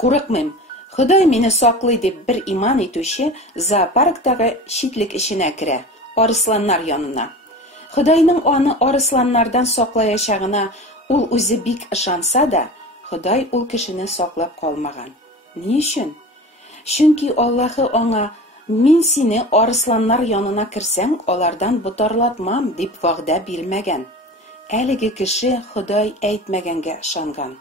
курыкмыйм. Ходай мине саклый дип бер иман итүче зоопарктагы шитлек эшенә керә, арысланнар янына. Ходайның аны арысланнардан саклаячагына ул үзе бик ышанса да, Ходай ул кешене саклап калмаган. Ни өчен? Чөнки Аллаһы аңа: "Мин сине арысланнар янына керсәң, алардан бутарлатмам" дип вәгъдә бирмәгән. Әлеге кеше Ходай әйтмәгәнгә ышанган.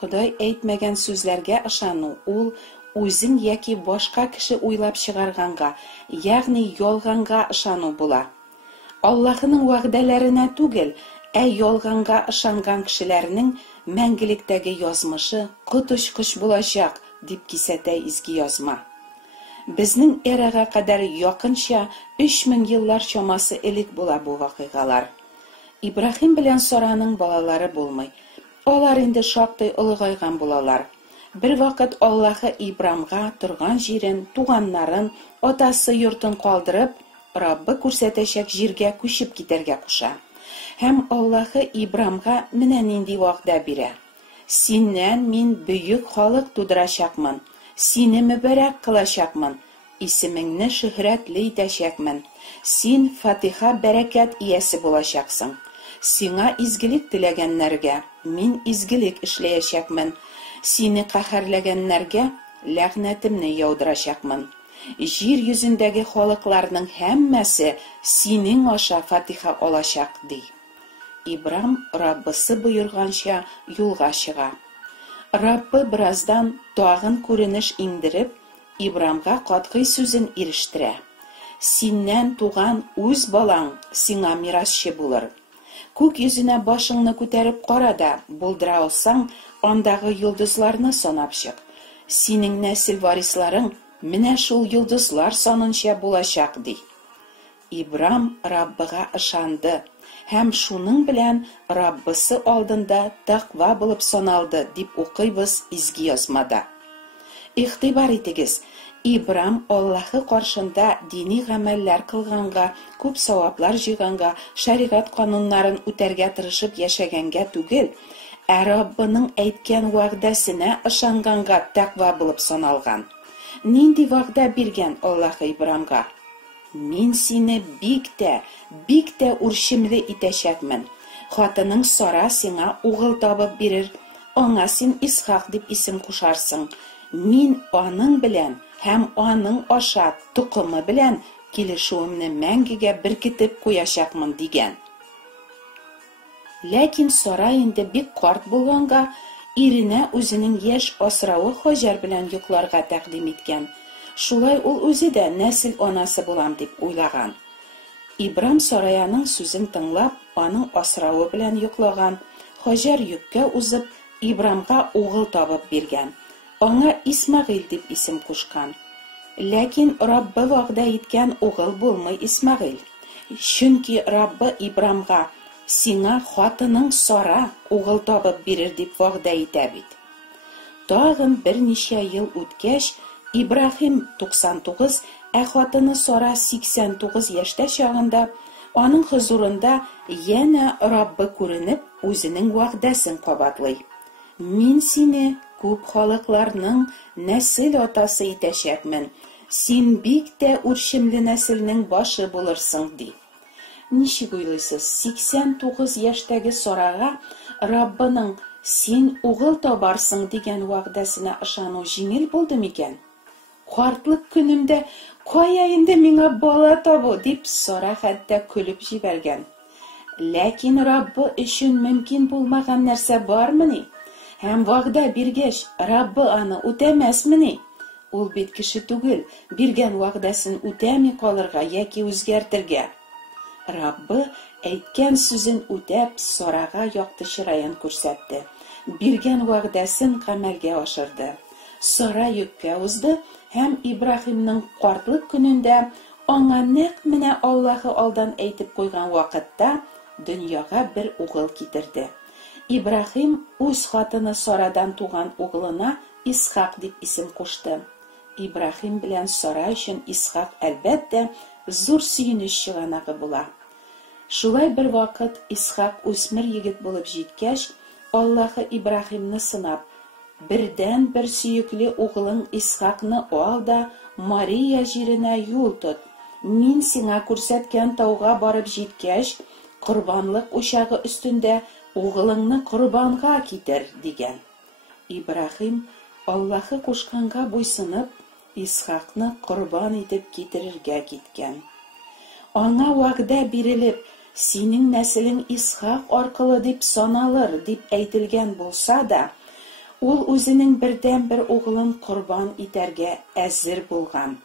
Ходай әйтмәгән сүзләргә ышану ул үзен яки башка кеше уйлап чыгарганга, ягъни ялганга ышану була. Аллаһның вәгъдәләренә түгел, ялганга ышанган кешеләрнең мәңгелектәге язмышы коточкыч булачак дип кисәтә изге язма. Безнең эрага кадәр якынча 3000 еллар чамасы элек була бу вакыйгалар. Ибраһим белән Сараның балалары булмый. Алар инде шактый олыгайган булалар. Бер вакыт Аллаһы Ибрамга торган җирен, туганнарын, атасы йортын калдырып, Раббы күрсәтәчәк җиргә күчеп китәргә куша. Һәм Аллаһы Ибрамга менә нинди вәгъдә бирә: "Синнән мин бөек халык тудырачакмын, сине мөбарәк кылачакмын, исемеңне шөһрәтле итәчәкмен, син Фатиха бәрәкәт иясе булачаксың. Сиңа изгелек теләгәннәргә мин изгелек эшләячәкмен, сине каһәрләгәннәргә ләгънәтемне яудырачакмын. Җир йөзендәге халыкларның һәммәсе синең аша Фатиха алачак" ди. Ибрам Раббысы боерганча юлга чыга. Раббы бираздан тагын күренеш иңдереп, Ибрамга катгый сүзен ирештирә: "Синнән туган үз балаң сиңа мирасчы булыр. Күк йөзенә башыңны күтәреп кара да, булдыра алсаң, андагы йолдызларны санап чык. Синең нәсел варисларың менә шул йолдызлар санынча булачак" ди. Ибрам Раббыга ышанды һәм шуның белән Раббысы алдында тақва булып саналды дип укыйбыз изге язмада. Игътибар итегез, Ибрам Аллаһы каршында дини гамәлләр кылганга, күп саваплар җыйганга, шәригать кануннарын үтәргә тырышып яшәгәнгә түгел, Раббының әйткән вәгъдәсенә ышанганга тақва булып саналган. Нинди вәгъдә биргән Аллаһы Ибрамга? "Мин сине бик тә үрчемле итәчәкмен. Хатының Сара сиңа угыл табып бирер, аңа син Исхак дип исем кушарсың. Мин аның белән һәм аның аша тукымы белән килешүемне мәңгегә беркетеп куячакмын" дигән. Ләкин Сара инде бик карт булганга, иренә үзенең яшь асравы Хаҗар белән йокларга тәкъдим иткән. Шулай ул үзе дә нәсел анасы булам дип уйлаган. Ибрам Сараяның сүзен тыңлап, аның асравы белән йоклаган. Хаҗар йөккә узып, Ибрамга угыл табып биргән. Аңа Исмагыйль дип исем кушкан. Ләкин Раббы вәгъдә иткән угыл булмый Исмагыйль. Чөнки Раббы Ибрамга: "Сиңа хатының Сара угыл табып бирер" дип вәгъдә итә бит. Тагын берничә ел үткәч, Ибраһим 99, хатыны Сара 89 яшьтә чагында, аның хузурында янә Раббы күренеп, үзенең вәгъдәсен кабатлый: "Мин сине күп халыкларның нәсел атасы итәчәкмен. Син бик тә үрчемле нәселнең башы булырсың" ди. Ничек уйлыйсыз, 89 яшьтәге Сарага Раббының "Син угыл табарсың" дигән вәгъдәсенә ышану җиңел булды микән? "Картлык көнемдә кая инде миңа бала табу" дип Сара хәтта көлеп җибәргән. Ләкин Раббы өчен мөмкин булмаган нәрсә бармыни? Һәм вәгъдә биргәч, Раббы аны үтәмәсмени? Ул бит кеше түгел, биргән вәгъдәсен үтәми калырга яки үзгәртергә. Раббы әйткән сүзен үтәп, Сарага якты чыраен күрсәтте. Биргән вәгъдәсен гамәлгә ашырды. Сара йөккә узды һәм Ибраһимның картлык көнендә аңа нәкъ менә Аллаһы алдан әйтеп куйган вакытта дөньяга бер угыл китерде. Ибраһим үз хатыны Сарадан туган угылына Исхак дип исем кушты. Ибраһим белән Сара өчен Исхак әлбәттә зур сөенеч чыганагы була. Шулай бер вакыт Исхак үсмер егет булып җиткәч, Аллаһы Ибраһимны сынап: birden bir сөйекле угылың Исхакны ал да Мария җиренә юл тот. Мин сиңа күрсәткән тауга барып җиткәч, корбанлык учагы өстендә угылыңны корбанга китер дигән. Ибрахим Аллаһы кушканга буйсынып, Исхакны корбан итеп китерергә киткән. Аңа вәгъдә бирелеп, синең нәселең Исхак аркылы дип саналыр дип әйтелгән булса да, ул үзенең бердән-бер угылын корбан итәргә әзер булган.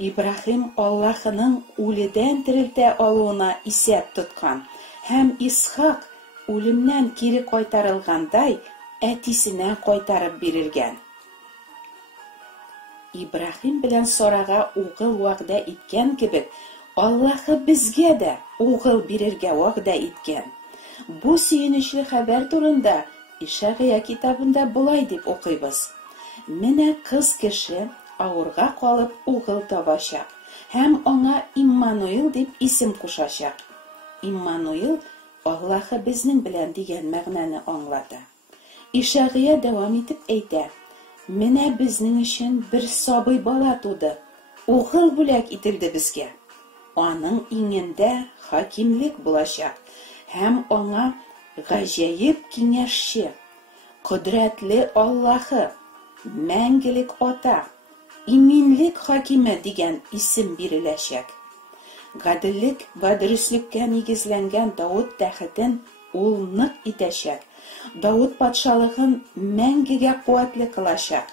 Ибрахим Аллаһының үледән терелтә алуына исәп тоткан һәм Исхак үлемнән кире кайтарылгандай әтисенә кайтарып бирелгән. Ибрахим белән Сарага угыл вәгъдә иткән кебек, Аллаһы безгә дә угыл бирергә вәгъдә иткән. Бу сөенечле хәбәр турында Ишагия китабында булай дип укыйбыз. Менә кыз кеше авырга калып угыл табачак һәм аңа Иммануил дип исем кушачак. Иммануил Аллаһы безнең белән дигән мәгънәне аңлата. Ишагия дәвам итеп әйтә: Менә безнең өчен бер сабый бала туды. Угыл бүләк ителде безгә. Аның иңендә хакимлек булачак һәм аңа гаҗәеп киңәшче, кодрәтле Аллаһы, мәңгелек ата, иминлек хакиме дигән исем биреләчәк. Гаделлек ва дөреслеккә нигезләнгән Давыт тәхетен ул нык итәчәк. Давыт патшалыгын мәңгегә куәтле кылачак.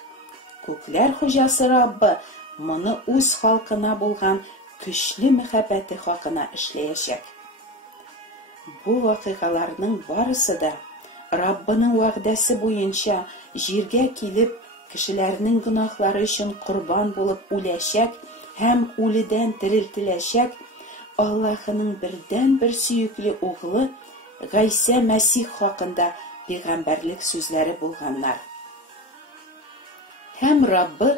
Күкләр хуҗасы Раббы моны үз халкына булган көчле мәхәббәте хакына эшләячәк. Бу вакыйгаларның барысы да Раббының вәгъдәсе буенча җиргә килеп, кешеләрнең гөнаһлары өчен корбан булып үләчәк һәм үледән терелтеләчәк Аллаһының бердән-бер сөйекле угылы Гайса Мәсих хакында пәйгамбәрлек сүзләре булганнар. Һәм Раббы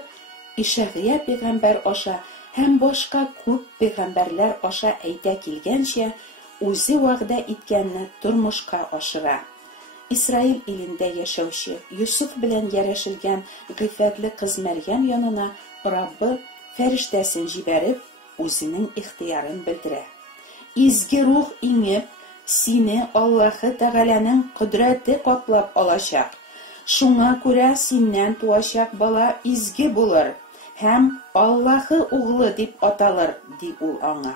Ишагия пәйгамбәр аша һәм башка күп пәйгамбәрләр аша әйтә килгәнчә, үзе вәгъдә иткәнне тормышка ашыра. Исраил илендә яшәүче Юсуф белән ярәшелгән гыйффәтле кыз Мәрьям янына Раббы фәрештәсен җибәреп, үзенең ихтыярын белдерә. Изге рух иңеп, сине Аллаһы Тәгаләнең кодрәте каплап алачак. Шуңа күрә синнән туачак бала изге булыр һәм Аллаһы углы дип аталыр, ди ул аңа.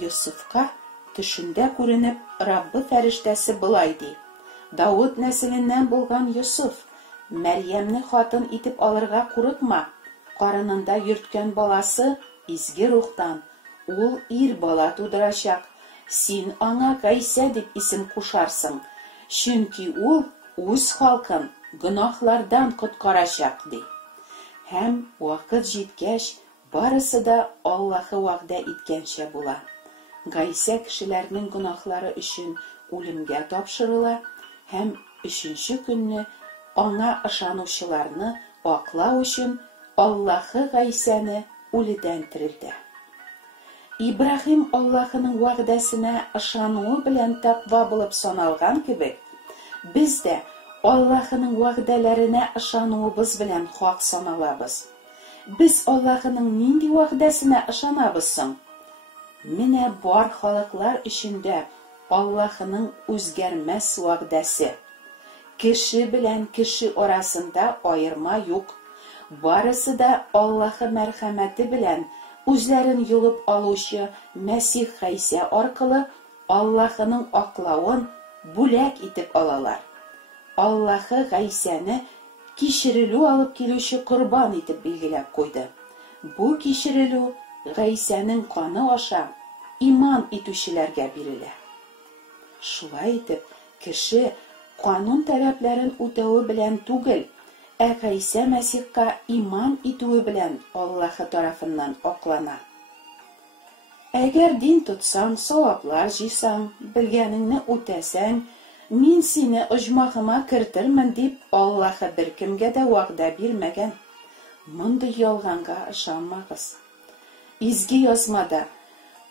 Юсуфка төшендә күренеп Раббы фәрештәсе булай ди: Давыт нәселеннән булган Юсуф, Мәрьямне хатын итеп алырга курыкма. Карынында йөрткән баласы изге рухтан, ул ир бала тудырачак. Син аңа Гайса дип исем кушарсың, чөнки ул үз халкын гөнаһлардан коткарачак, ди. Һәм вакыт җиткәч, барысы да Аллаһы вәгъдә иткәнчә була. Гайса кешеләрнең гөнаһлары өчен үлемгә тапшырыла һәм 3нче көнне аңа ышанучыларны аклау өчен Аллаһы Гайсаны үледән терелтә. Ибрахим Аллаһының вәгъдәсенә ышануы белән тәкъва булып саналган кебек, без дә Аллаһының вәгъдәләренә ышануыбыз белән хак саналабыз. Без Аллаһының нинди вәгъдәсенә ышанабыз соң? Менә бар халыклар эчендә Аллаһының үзгәрмәс вәгъдәсе. Кеше белән кеше арасында аерма юк. Барысы да Аллаһы мәрхәмәте белән үзләрен юлып алучы Мәсих Гайса аркылы Аллаһының аклавын бүләк итеп алалар. Аллаһы Гайсаны кичерелү алып килүче корбан итеп билгеләп куйды. Бу кичерелү Гайсаның каны аша иман итүчеләргә бирелә. Шулай итеп, кеше канун таләпләрен үтәүе белән түгел, Гайса Мәсихка иман итүе белән Аллаһы тарафыннан аклана. Әгәр дин тотсаң, саваплар җыйсаң, белгәнеңне үтәсәң, мин сине оҗмахыма кертермен дип Аллаһы беркемгә дә вәгъдә бирмәгән. Мондый ялганга ышанмагыз. Изге язмада,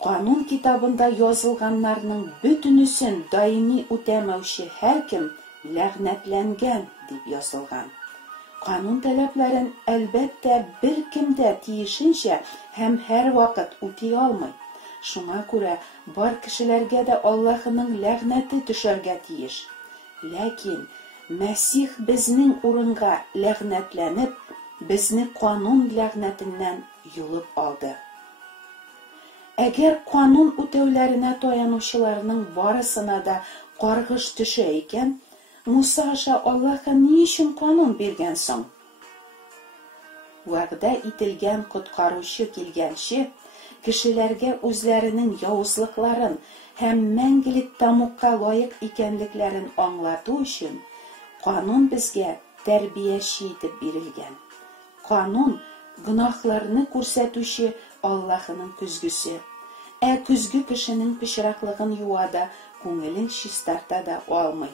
канун китабында язылганнарның бөтенесен даими үтәмәүче һәркем ләгънәтләнгән дип язылган. Канун таләпләрен әлбәттә беркем дә тиешенчә һәм һәр вакыт үти алмый. Шуңа күрә бар кешеләргә дә Аллаһның ләгънәте төшәргә тиеш. Ләкин Мәсих безнең урынга ләгънәтләнеп, безне канун ләгънәтеннән юлып алды. Әгәр канун үтәүләренә таянучыларның барысына да каргыш төшә икән, Муса аша Аллаһка ни өчен канун биргән соң? Вәгъдә ителгән коткаручы килгәнче, кешеләргә үзләренең явызлыкларын һәм мәңгелек тамукка лаек икәнлекләрен аңлату өчен канун безгә тәрбияче итеп бирелгән. Канун гөнаһларны күрсәтүче Аллаһның күзгүсе. Күзгү кешенең пычраклыгын юада, күңелен чистарта да алмый.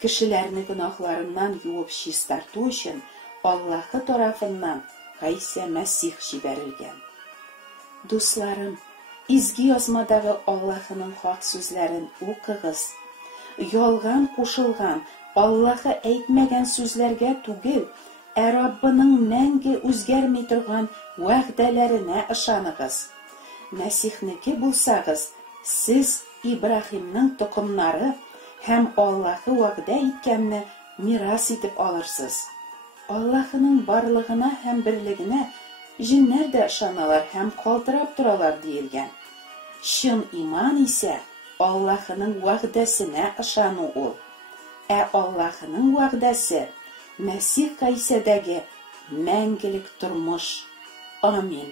Кешеләрне гөнаһларыннан юып чистарту өчен Аллаһы тарафыннан Гыйса Мәсих җибәрелгән. Дусларым, изге язмадагы Аллаһның хак сүзләрен укыгыз. Ялган кушылган, Аллаһы әйтмәгән сүзләргә түгел, Раббының мәңге үзгәрми торган вәгъдәләренә ышаныгыз. Мәсихнеке булсагыз, сез Ибраһимның тукымнары һәм Аллаһы вәгъдә иткәнне мирас итеп алырсыз. Аллаһның барлыгына һәм берлегенә җиннәр дә ышаналар һәм калтырап торалар диелгән. Чын иман исә Аллаһның вәгъдәсенә ышану ул. Аллаһның вәгъдәсе Мәсих Гыйсадагы мәңгелек тормыш. Амин.